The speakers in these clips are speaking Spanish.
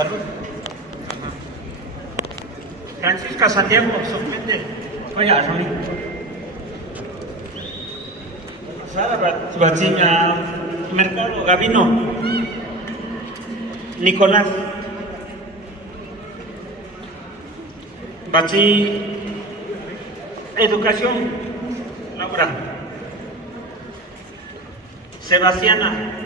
Salud. Francisca Santiago, sorprende. Oye, Ronnie. Sara Bachiña, Mercado, Gavino. Nicolás. Bachi. Educación. Laura. Sebastiana.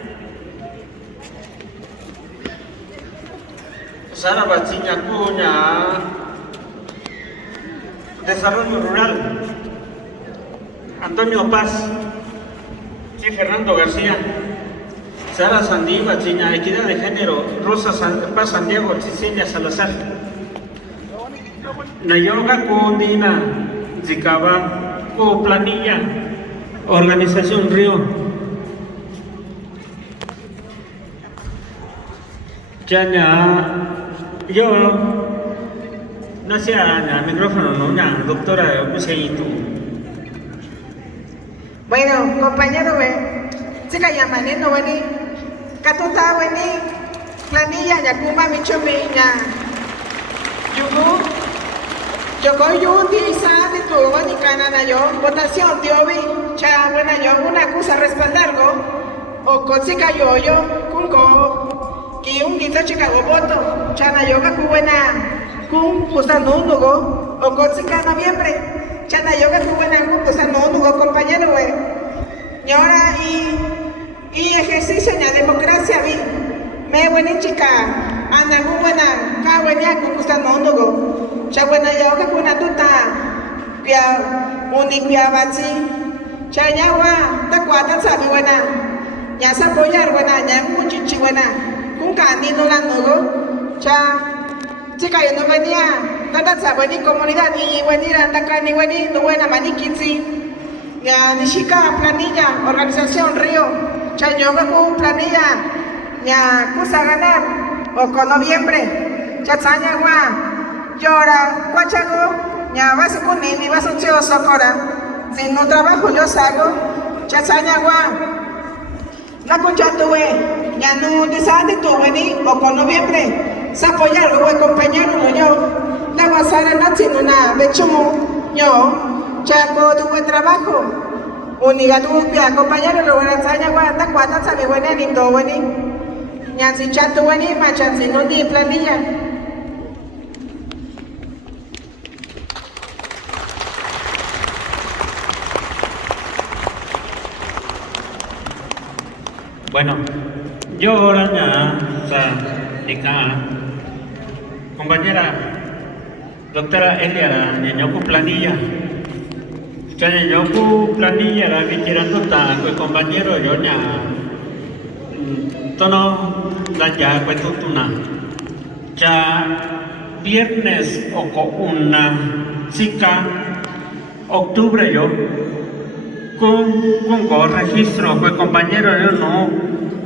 Sara Bachiña Cuña. Desarrollo Rural. Antonio Paz. Sí, Fernando García. Sara Sandí Bachiña, Equidad de Género. Rosa Paz Santiago, Cecilia Salazar. Nayoga Cundina, Zicaba, o Planilla, Organización Río. Chaña, yo no sea el micrófono, no, una doctora, no sé, y tú. Bueno, compañero, chica llaman, no vení, catuta vení, planilla, ya kuma michomi, ya, yugu, yo coy isa de tu vení canana yo, votación, tío vi, cha, buena yo, una cosa respaldargo, o cochica yo, kungo, que un guito chica go voto, chana yo que buena, kun, gustando un nugo, o cochica noviembre. Chana yoga tu buena cosa no nugo compañero güey. Y ahora y ejercicio en la democracia vi. Me buena chica, anda muy buena, ka buena con gusta no nugo. Cha buena yoga buena tuta. Pia pia bachi. Cha yawa ta cuata sabi buena. Ya sa apoyar buena, ya muchichi buena. Kun cani no la nugo. Cha chica yo no venía. Tanda sabani comunidad y venir a atacar ni venir no buena maniquinzi. Ya nishika planilla, organización Río. Chayoga con planilla. Ya cosa ganar o con noviembre. Chazaña gua. Llora, guachago. Ya vas con ni vas a cheo socora. Si no trabajo yo sago. Chazaña gua. La concha tuve. Ya no desade tu venir o con noviembre. Se apoyar güey compañero yo. La basara no tiene una bechumo, yo, chaco tu buen trabajo, uniga tu compañero lo van a enseñar guarda cuatro sabe buena ni todo bueni, ya si chato bueni machan si no di planilla. Bueno, yo ahora ya, compañera. Doctora Elia, Ñañoku Planilla. Ya Ñañoku Planilla, la que quieran total, pues compañero, yo ya. Tono, la ya, pues tutuna. Ya, viernes o con una chica, octubre yo. Con registro, pues compañero, yo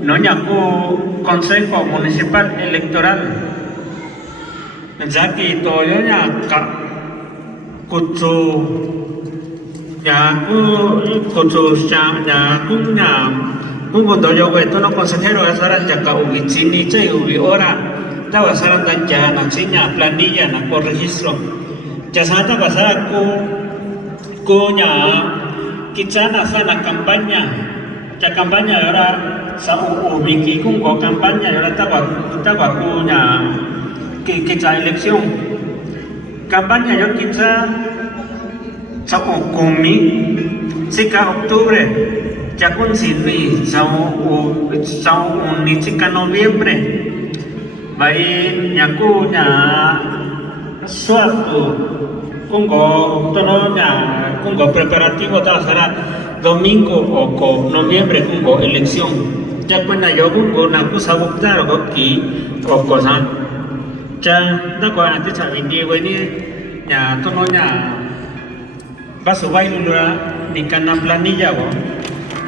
no ñaku Consejo Municipal Electoral. Ya que todo ya kutu ya kundo yo que tono consejero asaran ya ka ubichini che ubi ora ta asaran dan ya na chiña planilla na por registro ya santa pasara ku nya kichana sana campaña ya campaña ahora sa ubiki kungo campaña ahora ta ku nya kita elección campaña yo quizá sa kumi sika octubre ya con sirvi sa ni sika noviembre bai nyaku nya suatu kungo tono nya kungo preparativo ta será domingo o con noviembre kungo elección ya cuando yo kungo na ku sa votar o ki o cosa cha đã qua là cha mình đi với đi nhà tôi nói nhà bác số vay luôn ra đi cần làm planilla của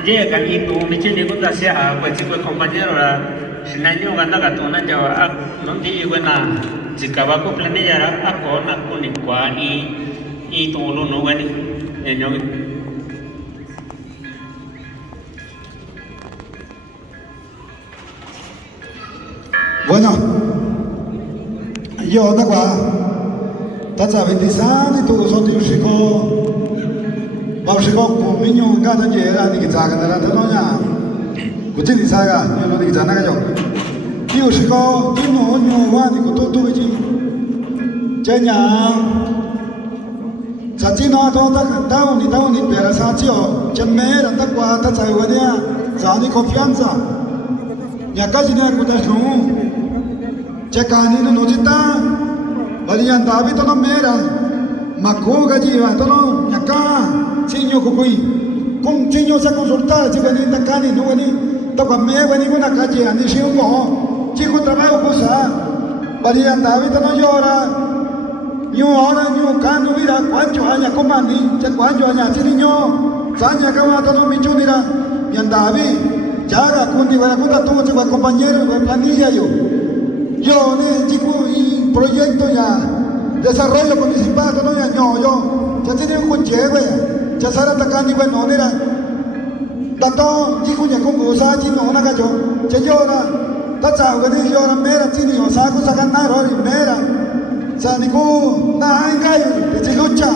vậy cái itu mình chỉ đi cũng đã sẽ với chỉ với compañero là xin anh nhung gần cả tuần cho nó đi với là chỉ cả bác có planilla là có là có niệm qua y tu luôn nó cái này nhung. Bueno, yo da qua ta cha ve ti sa ni tu so ti shi ko ba shi ko ko mi nyo ga ta je ra ni ki cha ga na ra ta no nya ku ti ni sa ga ni no ni cha na ga yo ti shi ko ti no nyo wa ni ko to to ve ji che nya sa chi no to ta ta ni pe ra sa chi o che me ra ta qua ta cha wa nia sa ni confianza ya ka ji ne ku ta no che ka ni no ji ta Barian David to no mera makoga jiwa to no nyaka chinyo kukui kung chinyo sa consultar si bani takani no bani to ka me bani ko nakaje ani siyo mo chi ko trabajo ko sa Barian David to no yora nyu ora nyu kanu mira kwancho anya komani che kwancho anya chininyo sanya kawa to no michunira yan David jaga kundi bara kunda to che compañero de planilla yo ne chiku proyecto ya desarrollo municipal no ya yo ya tiene un chewe ya sara takani bueno nera dato jiku ya con usa ji no na ga yo che yo na ta cha ga ni yo na mera chi ni yo sa ku sa kan na ro ri mera sa ni ku na ai ga yo de lucha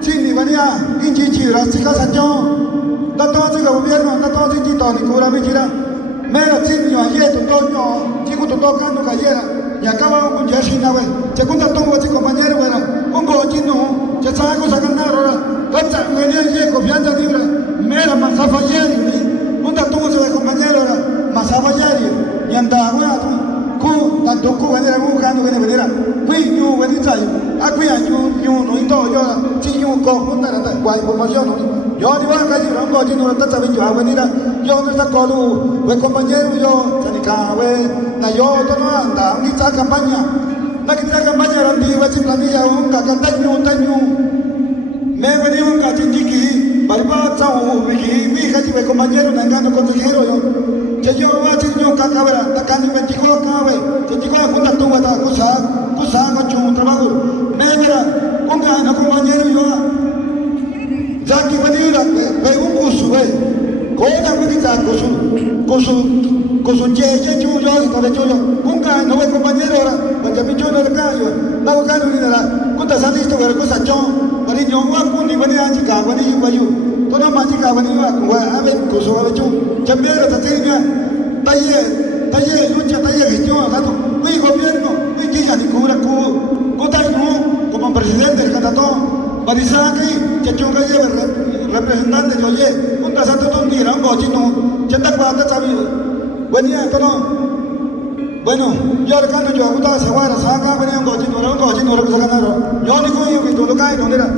chi ni vania in chi ra si ka sa yo dato ji ga gobierno dato ji to ni ku ra mi jira mera chi ni yo ye to yo jiku to kan no ga yera y acaba con Jesse Nawe, se cuenta todo este compañero, bueno, un gojino, se sabe cosa ganar ahora, tanta venía y confianza libre, mera masafa yeri, un tatuo se compañero ahora, masafa yeri, y anda, bueno, ku, tanto ku venera, buscando venera, qui ñu venita, aquí ñu no indo yo, si ñu conjunta la guay información, yo digo acá yo no gojino, tanta venía venira, yo no está colu, we compañero yo, sanica we, na yo no anda, ni sa campaña, na kita campaña randi wajib planilla un ka tanyu, me veni un ka tinjiki, bariba chau wiki, mi ka we compañero na ngano consejero yo, che yo wa tinyo ka kabra, takani mentiko ka we, tinjiko kunda tu wata kusa ko chu trabajo, me vera, un ka na compañero yo, zaki veni la, we un kusu we, kona wiki ta kusu che chu yo sta de chulo kunga no we compañero ora cuando mi chulo de cayo na ko kanu ni la kunta salisto pero cosa cho bari yo wa kuni bani anji ka bani yu bayu to na ma ji ka bani wa ko ave kusu ave chu chambera ta tinya taye lucha taye gestión tanto mi gobierno mi que ya ni cura ku ta no como presidente del candidato bari saki che chunga ye representante yo ye kunta sa to ni ra ngo chi no chenda kwa ta sabi venía todo bueno yo al cano yo aguanta se guarda saca venía un cochino lo que sacan yo ni con yo que todo cae no era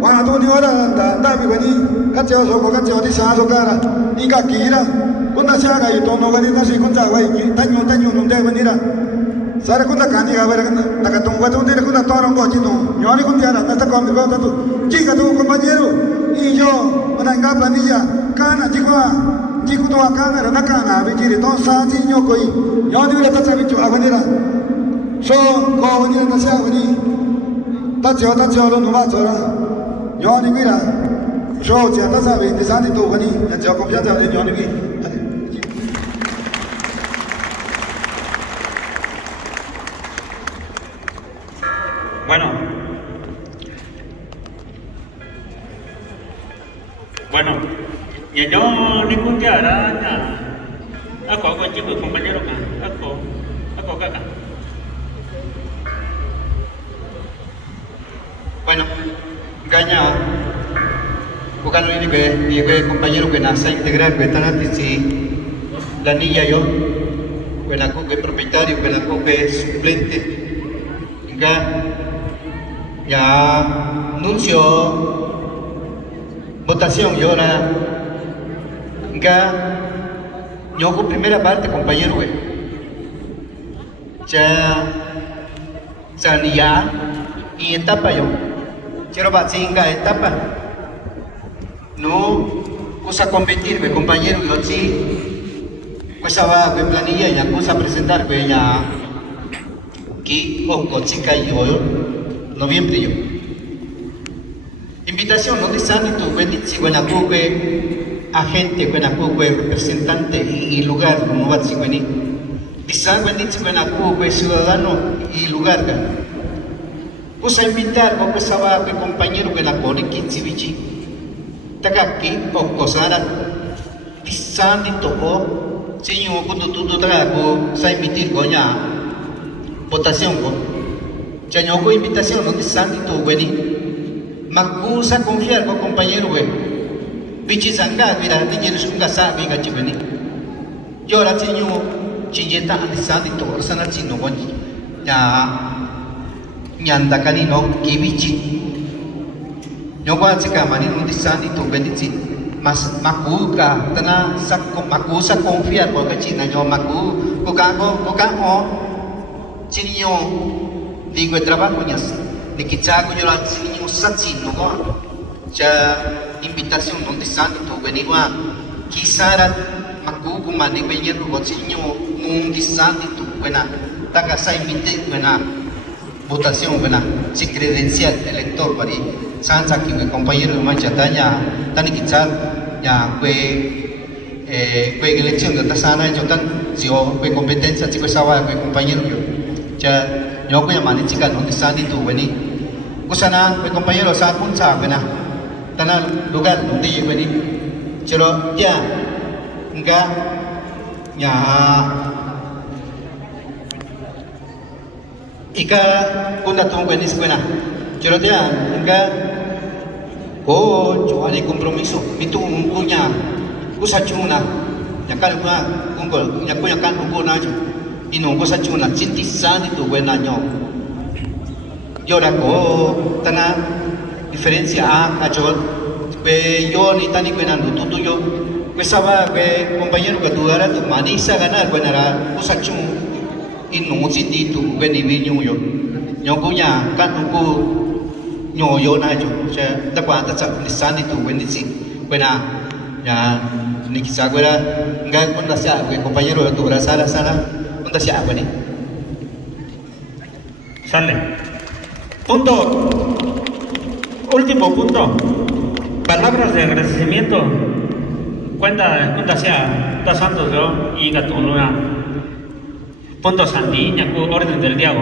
cuando tú ni hora anda mi vení cacheo so cacheo di sa so cara ni ka kira una se haga y todo no venía así con ta güey taño no de venir sara con ta cani a ver na ka tonga tú ni con ta toro cochino yo ni con ya na está con mi cosa tú chica tu compañero y yo una en planilla cana chico jiku to akana na kana bijiri to sa ji nyo koi yo ni la ta bichu avanira so ko ni na sa avani ta chyo lo no ma chora yo ni mira so cha ta sa bi ni sa ni to vani ya chyo confianza de yo ni bi bueno ya yo ni kun jara na ako chico compañero ka ako kaka bueno gaña bukan ini ke compañero que nasa integrar que tan si la niña yo que la que propietario que la que suplente ya anunció votación y ahora yo con primera parte compañero güey ya y etapa yo quiero bazinga etapa no cosa competir güey compañero yo sí cosa va güey planilla ya cosa presentar güey ya aquí con chica yo noviembre yo invitación no de sanito bendici buena cuque agente buena cuque representante y lugar no va a Quizá bendito con el ciudadano y lugar. Usa invitar con esa va el compañero que la pone Kitzibichi. Takaki o Kosara. Quizá ni tocó. Señor, cuando tú trago, sa invitar con ya votación. Ya no hago invitación, no te santi tu güey. Macusa confiar con compañero güey. Bichi sangga, mira, ni quieres un gasa, venga chiveni. Yo ahora señor. Chilleta alisandi to sana chino boni ya nyanda kali no kibichi nyogwa chika mani no disandi to benitsi mas makuka tana sakko makusa confiar ko kachina nyo maku ko o chinyo digo trabajo nyas nikichago yo la chinyo satino ko cha invitación no disandi to benigwa kisara maku mani benyeru ko chinyo un disante tu buena taga sai mite buena votación buena si credencial elector bari sansa ki compañero de mancha tanya tani kichal ya kwe elección de tasana yo tan sio kwe competencia chico sawa kwe compañero yo cha yo kwe mani chica no disante tu bueni kusana kwe compañero sa kuncha buena tana lugar donde bueni chero ya enggak ya ika kunda tungo ni escuela pero dia enggak yo hay compromiso itu punya kusa chuna yakal gua ungkol yakunya kan ungkol najo ino kusa chuna cinti sani tu buena nyo yo ko tana diferencia a yo pe yo ni tani buena tu yo questa va que compañero que tu era tu manisa ganar buena ra kusa chuna inu siti tu beni vinyu yo nyokunya kan ku nyoyo na jo cha takwa ta sa lisani tu beni si buena ya nikisa gora ngai kunda sia que compañero tu ra sala kunda sia beni Sale. Punto. Último punto. Palabras de agradecimiento. Cuenta sea ta santos yo y gato punto Santi, orden del diablo.